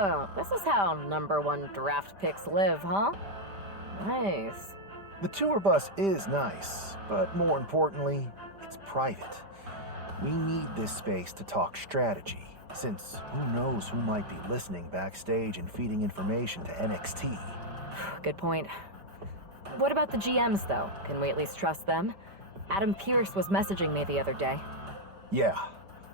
Oh, this is how #1 draft picks live, huh? Nice. The tour bus is nice, but more importantly, it's private. We need this space to talk strategy, since who knows who might be listening backstage and feeding information to NXT. Good point. What about the GMs, though? Can we at least trust them? Adam Pearce was messaging me the other day. Yeah,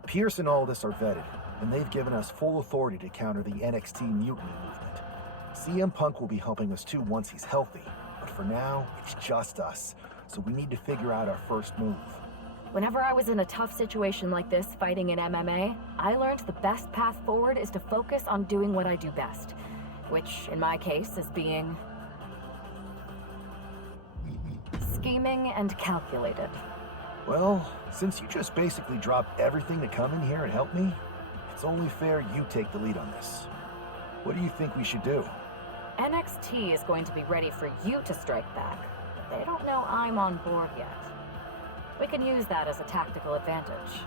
Pierce and Aldis are vetted, and they've given us full authority to counter the NXT mutiny movement. CM Punk will be helping us too once he's healthy, but for now, it's just us, so we need to figure out our first move. Whenever I was in a tough situation like this fighting in MMA, I learned the best path forward is to focus on doing what I do best, which, in my case, is being scheming and calculated. Well, since you just basically dropped everything to come in here and help me, it's only fair you take the lead on this. What do you think we should do? NXT is going to be ready for you to strike back, but they don't know I'm on board yet. We can use that as a tactical advantage.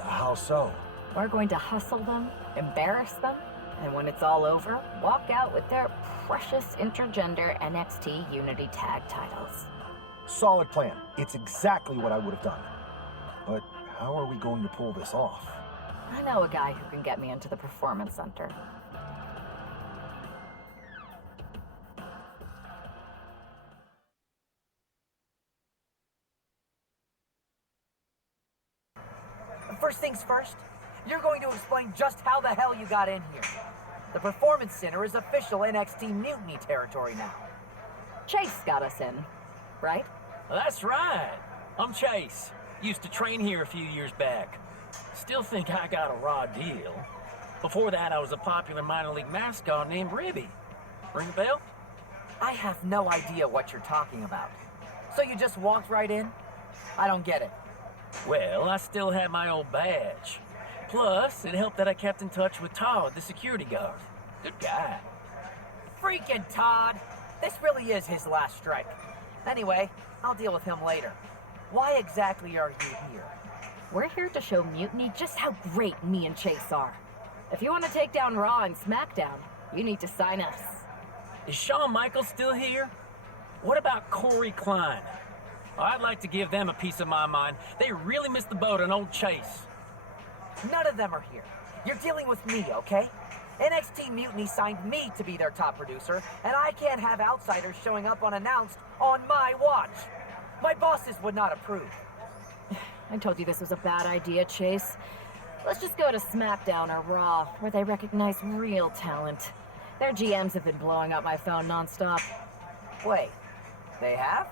How so? We're going to hustle them, embarrass them, and when it's all over, walk out with their precious intergender NXT Unity Tag titles. Solid plan. It's exactly what I would have done. But how are we going to pull this off? I know a guy who can get me into the Performance Center. First things first, you're going to explain just how the hell you got in here. The Performance Center is official NXT Mutiny territory now. Chase got us in, right? That's right. I'm Chase. Used to train here a few years back. Still think I got a raw deal. Before that, I was a popular minor league mascot named Ribby. Ring a bell? I have no idea what you're talking about. So you just walked right in? I don't get it. Well, I still had my old badge. Plus, it helped that I kept in touch with Todd, the security guard. Good guy. Freaking Todd! This really is his last strike. Anyway, I'll deal with him later. Why exactly are you here? We're here to show Mutiny just how great me and Chase are. If you want to take down Raw and SmackDown, you need to sign us. Is Shawn Michaels still here? What about Corey Klein? I'd like to give them a piece of my mind. They really missed the boat on old Chase. None of them are here. You're dealing with me, okay? NXT Mutiny signed me to be their top producer, and I can't have outsiders showing up unannounced on my watch. My bosses would not approve. I told you this was a bad idea, Chase. Let's just go to SmackDown or Raw, where they recognize real talent. Their GMs have been blowing up my phone nonstop. Wait, they have?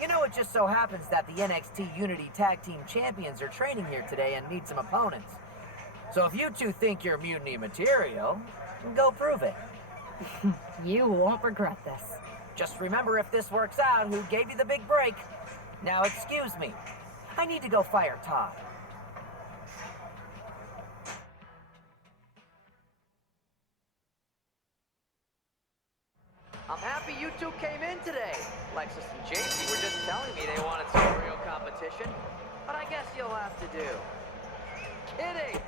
You know, it just so happens that the NXT Unity Tag Team Champions are training here today and need some opponents. So if you two think you're Mutiny material, go prove it. You won't regret this. Just remember, if this works out, who gave you the big break. Now excuse me. I need to go fire Todd. I'm happy you two came in today. Lexus and JC were just telling me they wanted some real competition, but I guess you'll have to do. Kidding!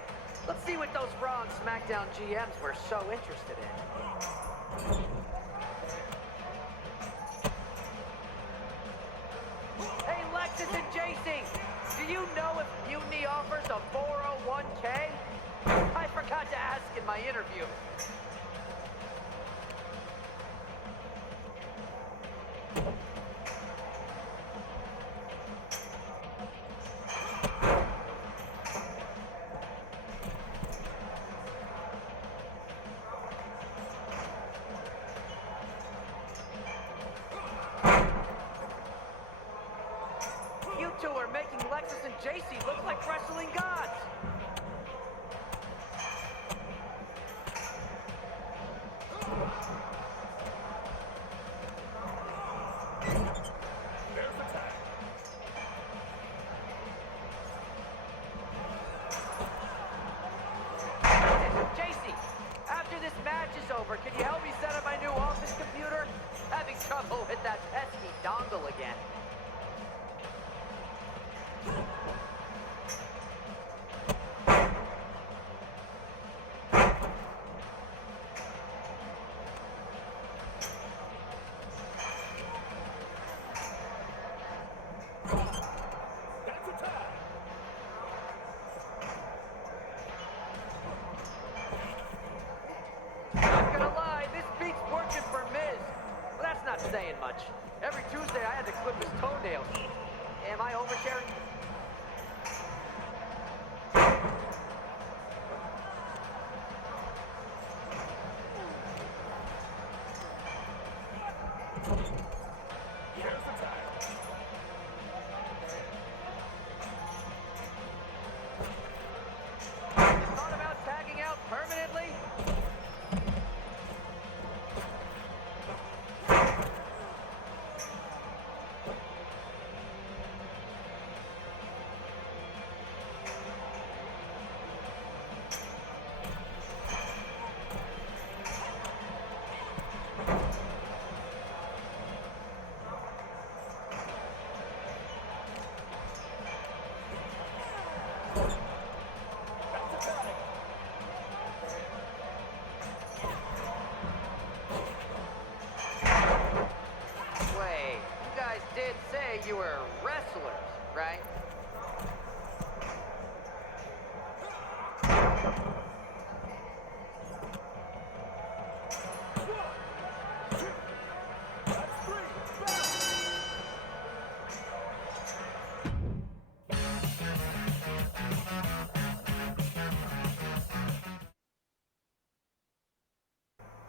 Let's see what those Raw and SmackDown GMs were so interested in. Hey, Lexus and JC! Do you know if Mutiny offers a 401k? I forgot to ask in my interview. match. Every Tuesday I had to clip his toenails. Am I oversharing? Thought about tagging out permanently? Wait, you guys did say you were wrestlers, right?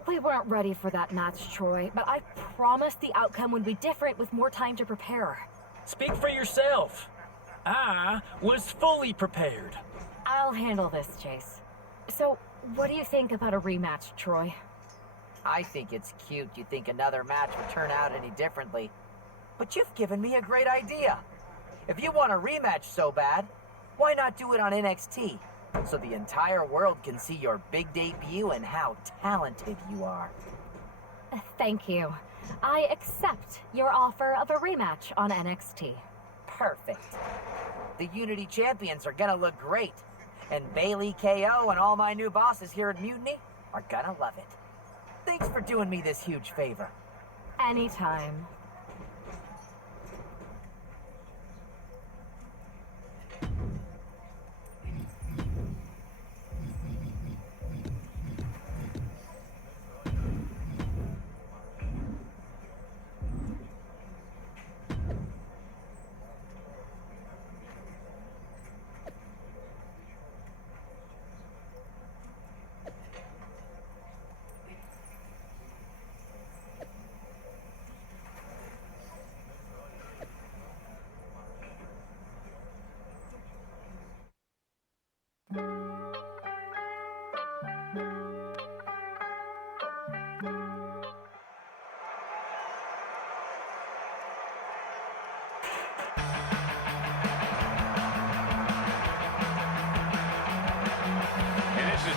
We weren't ready for that match, Troy, but I promised the outcome would be different with more time to prepare. Speak for yourself. I was fully prepared. I'll handle this, Chase. So, what do you think about a rematch, Troy? I think it's cute you think another match would turn out any differently. But you've given me a great idea. If you want a rematch so bad, why not do it on NXT? So the entire world can see your big debut and how talented you are. Thank you. I accept your offer of a rematch on NXT. Perfect. The Unity champions are gonna look great. And Bailey, KO, and all my new bosses here at Mutiny are gonna love it. Thanks for doing me this huge favor. Anytime.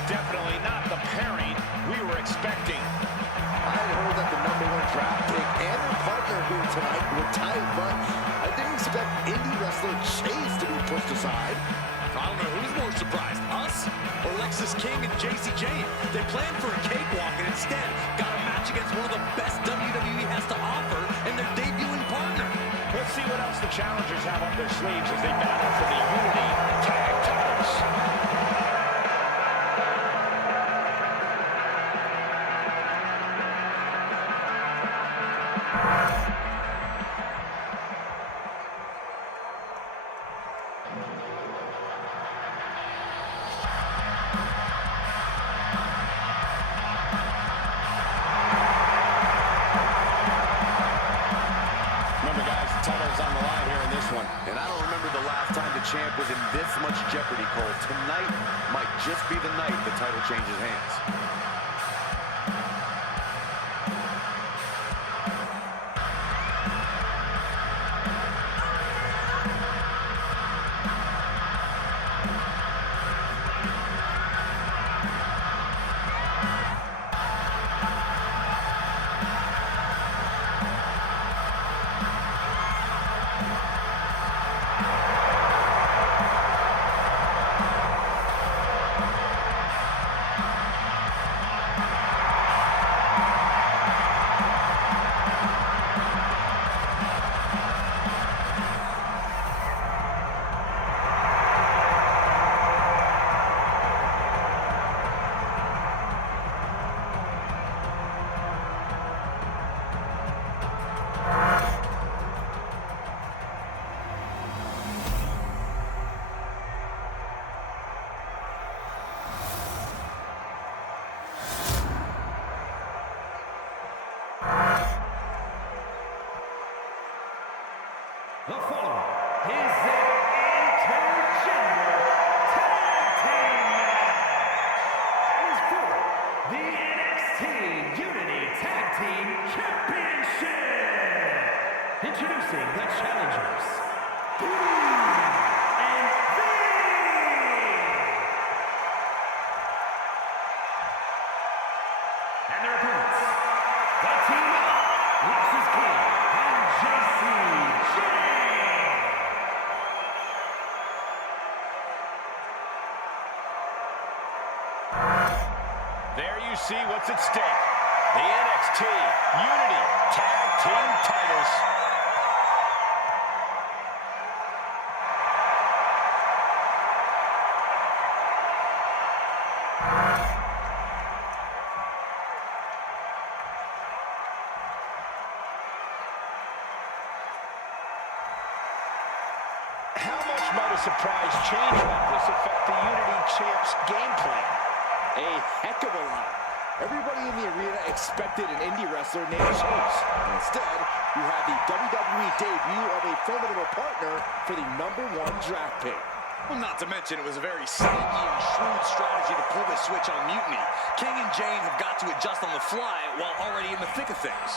Definitely not the pairing we were expecting. I had heard that the #1 draft pick and their partner here tonight were tight, but I didn't expect indie wrestler Chase to be pushed aside. I don't know who's more surprised, us or Lexis King and JC Jane. They planned for a cakewalk and instead got a match against one of the best WWE has to offer and their debuting partner. Let's see what else the challengers have up their sleeves as they battle for the Unity Tag Titles. Champ was in this much jeopardy, Cole. Tonight might just be the night the title changes hands. The following is an intergender tag team match. It is for the NXT Unity Tag Team Championship. Introducing the challengers, D and V. And their opponents, the team of Lexus King and JC James. There you see what's at stake. The NXT Unity Tag Team titles. How much might a surprise change like this affect the Unity Champs' game plan? A heck of a lot. Everybody in the arena expected an indie wrestler named Chase. And instead, you have the WWE debut of a formidable partner for the #1 draft pick. Well, not to mention it was a very sneaky and shrewd strategy to pull the switch on Mutiny. King and Jane have got to adjust on the fly while already in the thick of things.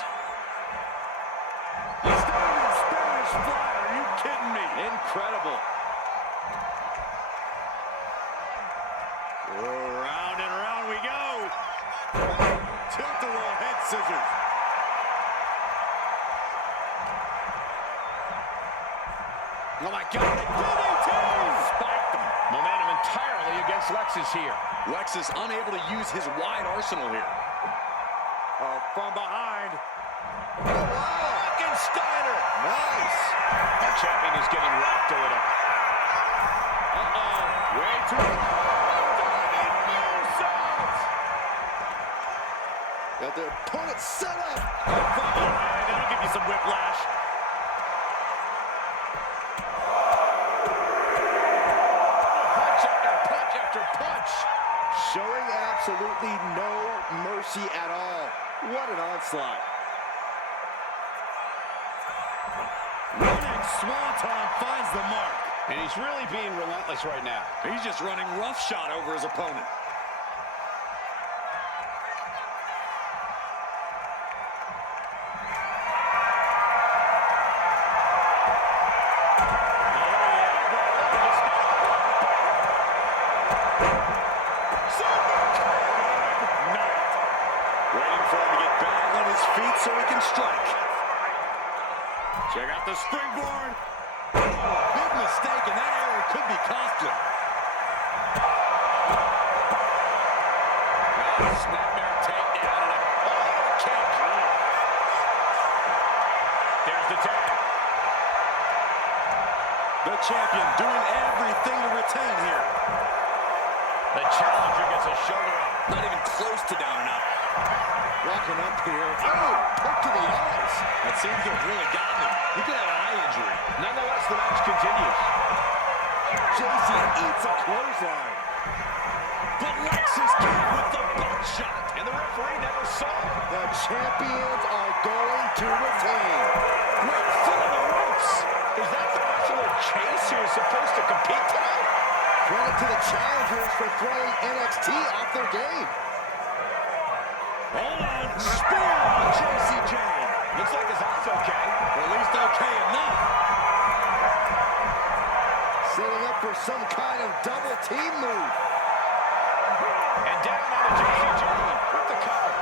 The standard Spanish fly, are you kidding me? Incredible. Round and round we go. Tilt-a-roll head scissors. Oh my God, DDT! Spiked them. Momentum entirely against Lexus here. Lexus unable to use his wide arsenal here. Oh, from behind. Steiner. Nice. Our champion is getting rocked a little. Uh-oh. Way too Got their opponent set up. from behind. That'll give you some whiplash. Punch after punch after punch. Showing absolutely no mercy at all. What an onslaught. Running Swanton finds the mark. And he's really being relentless right now. He's just running roughshod over his opponent. Waiting for him to get back on his feet so he can strike. Check out the springboard. Big mistake, and that error could be costly. Snapmare takedown and a kick. There's the tag. The champion doing everything to retain here. The challenger gets a shoulder up. Not even close to down and out. Walking up here. Oh, poke to the eyes. That seems to have really gotten him. He could have an eye injury. Nonetheless, the match continues. JC eats a clothesline. But Lexus came with the butt shot. And the referee never saw it. The champions are going to retain. Wait, foot on the ropes. Is that the wrestler Chase who is supposed to compete tonight? Credit to the challengers for throwing NXT off their game. Hold on. Spear on JC Jane. Looks like his eye's okay. Or at least okay enough. Setting up for some kind of double team move. And down on the JC Jane with the cover.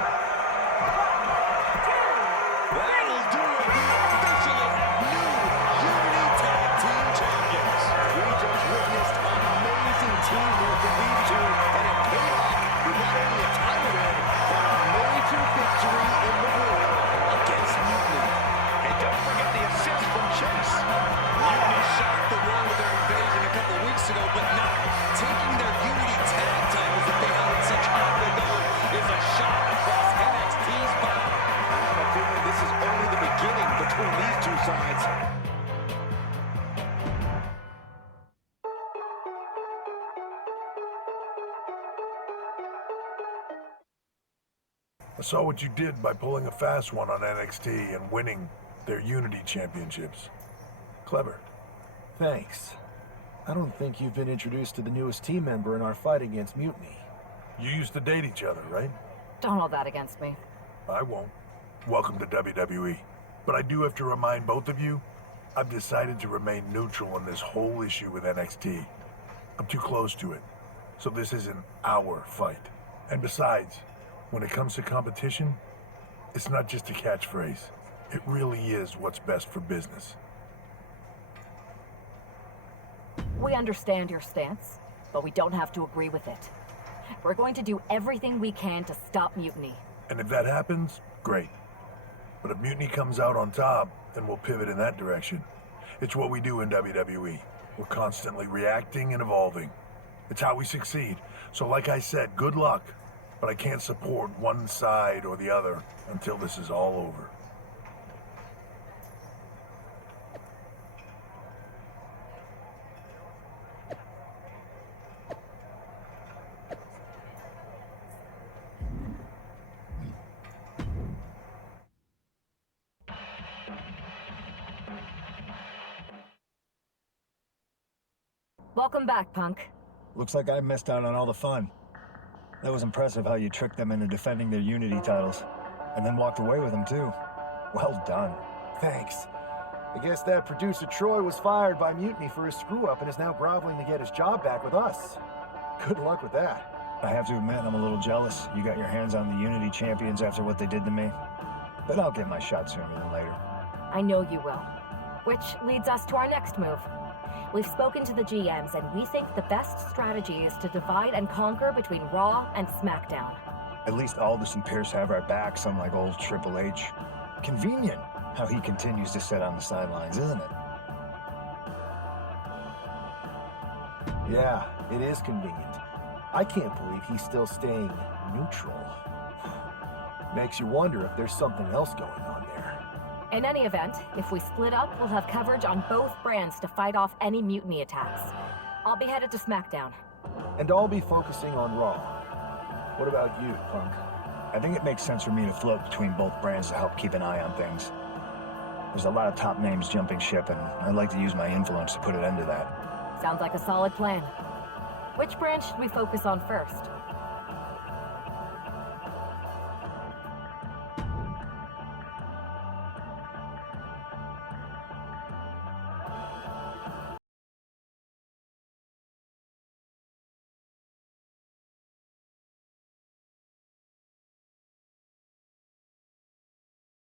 That'll do it. The officially new Unity Tag Team Champions. We just witnessed amazing teamwork from these two, and it paid off with not only a title win, but a major victory in the world against Mutiny. And don't forget the assist from Chase. Mutiny shocked the world with their invasion a couple weeks ago, but now taking their Unity Tag titles that they held in such high regard is a shot across NXT's bow. I have a feeling this is only the beginning between these two sides. I saw what you did by pulling a fast one on NXT and winning their Unity Championships. Clever. Thanks. I don't think you've been introduced to the newest team member in our fight against Mutiny. You used to date each other, right? Don't hold that against me. I won't. Welcome to WWE. But I do have to remind both of you, I've decided to remain neutral on this whole issue with NXT. I'm too close to it. So this isn't our fight. And besides, when it comes to competition, it's not just a catchphrase. It really is what's best for business. We understand your stance, but we don't have to agree with it. We're going to do everything we can to stop Mutiny. And if that happens, great. But if Mutiny comes out on top, then we'll pivot in that direction. It's what we do in WWE. We're constantly reacting and evolving. It's how we succeed. So like I said, good luck. But I can't support one side or the other until this is all over. Welcome back, Punk. Looks like I missed out on all the fun. That was impressive how you tricked them into defending their Unity titles. And then walked away with them, too. Well done. Thanks. I guess that producer Troy was fired by Mutiny for his screw-up and is now groveling to get his job back with us. Good luck with that. I have to admit, I'm a little jealous. You got your hands on the Unity champions after what they did to me. But I'll get my shot sooner than later. I know you will. Which leads us to our next move. We've spoken to the GMs, and we think the best strategy is to divide and conquer between Raw and SmackDown. At least Aldous and Pierce have our backs, unlike old Triple H. Convenient how he continues to sit on the sidelines, isn't it? Yeah, it is convenient. I can't believe he's still staying neutral. Makes you wonder if there's something else going on there. In any event, if we split up, we'll have coverage on both brands to fight off any Mutiny attacks. I'll be headed to SmackDown. And I'll be focusing on Raw. What about you, Punk? I think it makes sense for me to float between both brands to help keep an eye on things. There's a lot of top names jumping ship, and I'd like to use my influence to put an end to that. Sounds like a solid plan. Which brand should we focus on first?